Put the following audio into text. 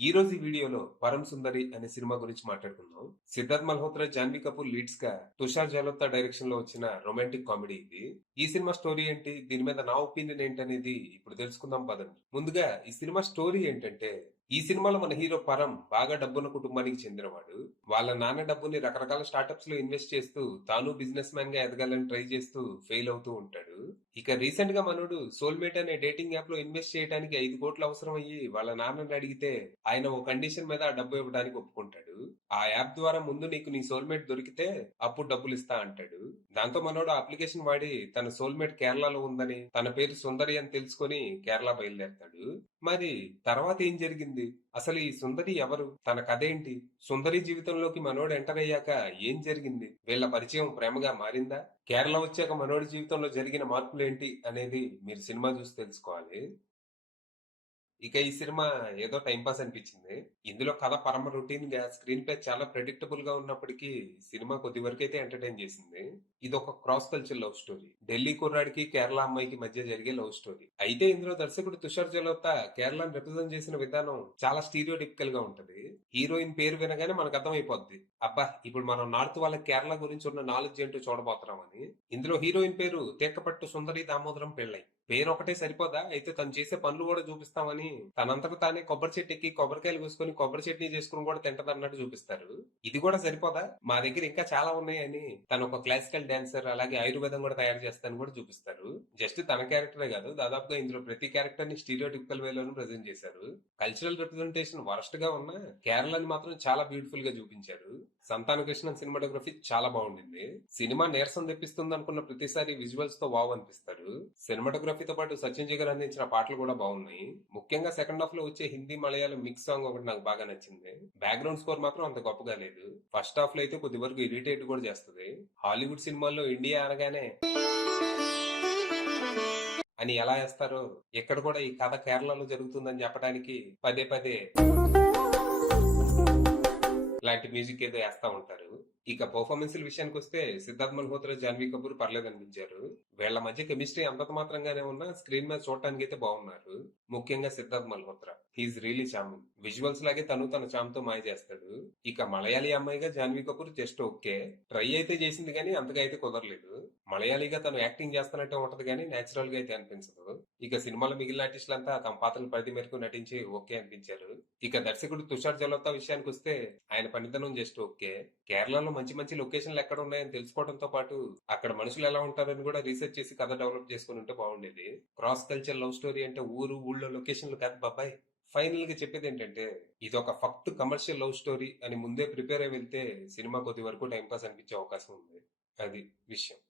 ఈ రోజు ఈ వీడియోలో పరం సుందరి అనే సినిమా గురించి మాట్లాడుకుందాం. సిద్ధార్థ్ మల్హోత్రా, జాన్వీ కపూర్ లీడ్స్ గా తుషార్ జలోతా డైరెక్షన్ లో వచ్చిన రొమాంటిక్ కామెడీ ఇది. ఈ సినిమా స్టోరీ ఏంటి, దీని మీద నా ఒపీనియన్ ఏంటనేది ఇప్పుడు తెలుసుకుందాం పదండి. ముందుగా ఈ సినిమా స్టోరీ ఏంటంటే, ఈ సినిమాలో మన హీరో పరం బాగా డబ్బున్న కుటుంబానికి చెందినవాడు. వాళ్ళ నాన్న డబ్బుని రకరకాల స్టార్టప్స్ లో ఇన్వెస్ట్ చేస్తూ తాను బిజినెస్ మ్యాన్ గా ఎదగాలని ట్రై చేస్తూ ఫెయిల్ అవుతూ ఉంటాడు. ఇక రీసెంట్ గా మనోడు సోల్మేట్ అనే డేటింగ్ యాప్ లో ఇన్వెస్ట్ చేయడానికి 5 కోట్లు అవసరం అయ్యి వాళ్ళ నాన్నని అడిగితే ఆయన ఓ కండిషన్ మీద ఆ డబ్బు ఇవ్వడానికి ఒప్పుకుంటాడు. ఆ యాప్ ద్వారా ముందు నీకు నీ సోల్మేట్ దొరికితే అప్పుడు డబ్బులు ఇస్తా అంటాడు. దాంతో మనోడు అప్లికేషన్ వాడి తన సోల్మేట్ కేరళలో ఉందని, తన పేరు సుందరి అని తెలుసుకొని కేరళ బయలుదేరతాడు. మరి తర్వాత ఏం జరిగింది, అసలు ఈ సుందరి ఎవరు, తన కథ ఏంటి, సుందరి జీవితంలోకి మనోడు ఎంటర్ అయ్యాక ఏం జరిగింది, వీళ్ళ పరిచయం ప్రేమగా మారిందా, కేరళ వచ్చాక మనోడి జీవితంలో జరిగిన మార్పులు ఏంటి అనేది మీరు సినిమా చూసి తెలుసుకోవాలి. ఇక ఈ సినిమా ఏదో టైం పాస్ అనిపించింది. ఇందులో కథ పరమ రొటీన్ గా, స్క్రీన్ ప్లే చాలా ప్రెడిక్టబుల్ గా ఉన్నప్పటికీ సినిమా కొద్ది వరకు అయితే ఎంటర్టైన్ చేసింది. ఇది ఒక cross culture love story. Delhi కుర్రాడికి కేరళ అమ్మాయికి మధ్య జరిగే లవ్ స్టోరీ. అయితే ఇందులో దర్శకుడు తుషార్ జలోతా కేరళను రిప్రజెంట్ చేసిన విధానం చాలా స్టీరియో టిపికల్ గా ఉంటది. హీరోయిన్ పేరు వినగానే మనకు అర్థమైపోద్ది, అబ్బా ఇప్పుడు మనం నార్త్ వాళ్ళ కేరళ గురించి ఉన్న నాలెడ్జ్ ఏంటో చూడబోతున్నామని. ఇందులో హీరోయిన్ పేరు తేక్కపట్టు సుందరి దామోదరం పెళ్ళై. పేరు ఒకటే సరిపోదా, అయితే తను చేసే పనులు కూడా చూపిస్తామని తనంతట తానే కొబ్బరి చెట్టు ఎక్కి కొబ్బరికాయలు కోసుకొని కొబ్బరి చట్నీ చేసుకుని కూడా తింటదన్నట్టు చూపిస్తారు. ఇది కూడా సరిపోదా, మా దగ్గర ఇంకా చాలా ఉన్నాయని తను ఒక క్లాసికల్ డాన్సర్, అలాగే ఆయుర్వేదం కూడా తయారు చేస్తానని కూడా చూపిస్తారు. జస్ట్ తన క్యారెక్టరే కాదు, దాదాపుగా ఇందులో ప్రతి క్యారెక్టర్ ని స్టీరియో టిపికల్ వేలోనూ ప్రజెంట్ చేశారు. కల్చరల్ రిప్రజెంటేషన్ వరస్ట్ గా ఉన్నా కేరళని మాత్రం చాలా బ్యూటిఫుల్ గా చూపించారు. సంతాన కృష్ణన్ సినిమాటోగ్రఫీ చాలా బాగుండింది. సినిమా నీరసం తెప్పిస్తుంది అనుకున్న ప్రతిసారి విజువల్స్ తో వావ్ అనిపిస్తారు. సినిమాటోగ్రఫీతో పాటు సచిన్ జిగర్ అందించిన పాటలు కూడా బాగున్నాయి. ముఖ్యంగా సెకండ్ హాఫ్ లో వచ్చే హిందీ మలయాళం మిక్స్ సాంగ్ ఒకటి నాకు బాగా నచ్చింది. బ్యాక్గ్రౌండ్ స్కోర్ మాత్రం అంత గొప్పగా లేదు. ఫస్ట్ హాఫ్ లో అయితే కొద్ది వరకు ఇరిటేట్ కూడా చేస్తుంది. హాలీవుడ్ సినిమాల్లో ఇండియా అనగానే అని ఎలా వేస్తారో, ఇక్కడ కూడా ఈ కథ కేరళలో జరుగుతుందని చెప్పడానికి పదే పదే లాంటి మ్యూజిక్ ఏదో వేస్తా ఉంటారు. ఇక పర్ఫార్మెన్స్ విషయానికి వస్తే సిద్ధార్థ్ మల్హోత్రా, జాన్వీ కపూర్ పర్లేదు అనిపించారు. వీళ్ళ మధ్య కెమిస్ట్రీ అంతంత మాత్రంగానే ఉన్నా స్క్రీన్ మీద చూడటానికి అయితే బాగున్నారు. ముఖ్యంగా Siddharth Malhotra, he's really charming. Visuals లాగే తను తన చామ్ తో మాయ చేస్తాడు. ఇక మలయాళీ అమ్మాయిగా Janhvi Kapoor just okay, try అయితే చేసింది కానీ అంతగా అయితే కుదరలేదు. మలయాళీగా తను యాక్టింగ్ చేస్తున్నట్టే ఉంటది కానీ నేచురల్ గా అయితే అనిపించదు. ఇక సినిమాలో మిగిలిన ఆర్టిస్టులంతా తమ పాత్రలు పరిధి మేరకు నటించి ఓకే అనిపించారు. ఇక దర్శకుడు తుషార్ జలోతా విషయానికి వస్తే ఆయన పనితనం జస్ట్ ఓకే. కేరళలో మంచి మంచి లొకేషన్లు ఎక్కడ ఉన్నాయని తెలుసుకోవడంతో పాటు అక్కడ మనుషులు ఎలా ఉంటారని కూడా రీసెర్చ్ చేసి కథ డెవలప్ చేసుకుని ఉంటే బాగుండేది. క్రాస్ కల్చర్ లవ్ స్టోరీ అంటే ఊళ్ళో లొకేషన్లు కాదు బాబాయ్. ఫైనల్ గా చెప్పేది ఏంటంటే, ఇది ఒక ఫక్త్ కమర్షియల్ లవ్ స్టోరీ అని ముందే ప్రిపేర్ అయి వెళ్తే సినిమా కొద్ది వరకు టైంపాస్ అనిపించే అవకాశం ఉంది. అది విషయం.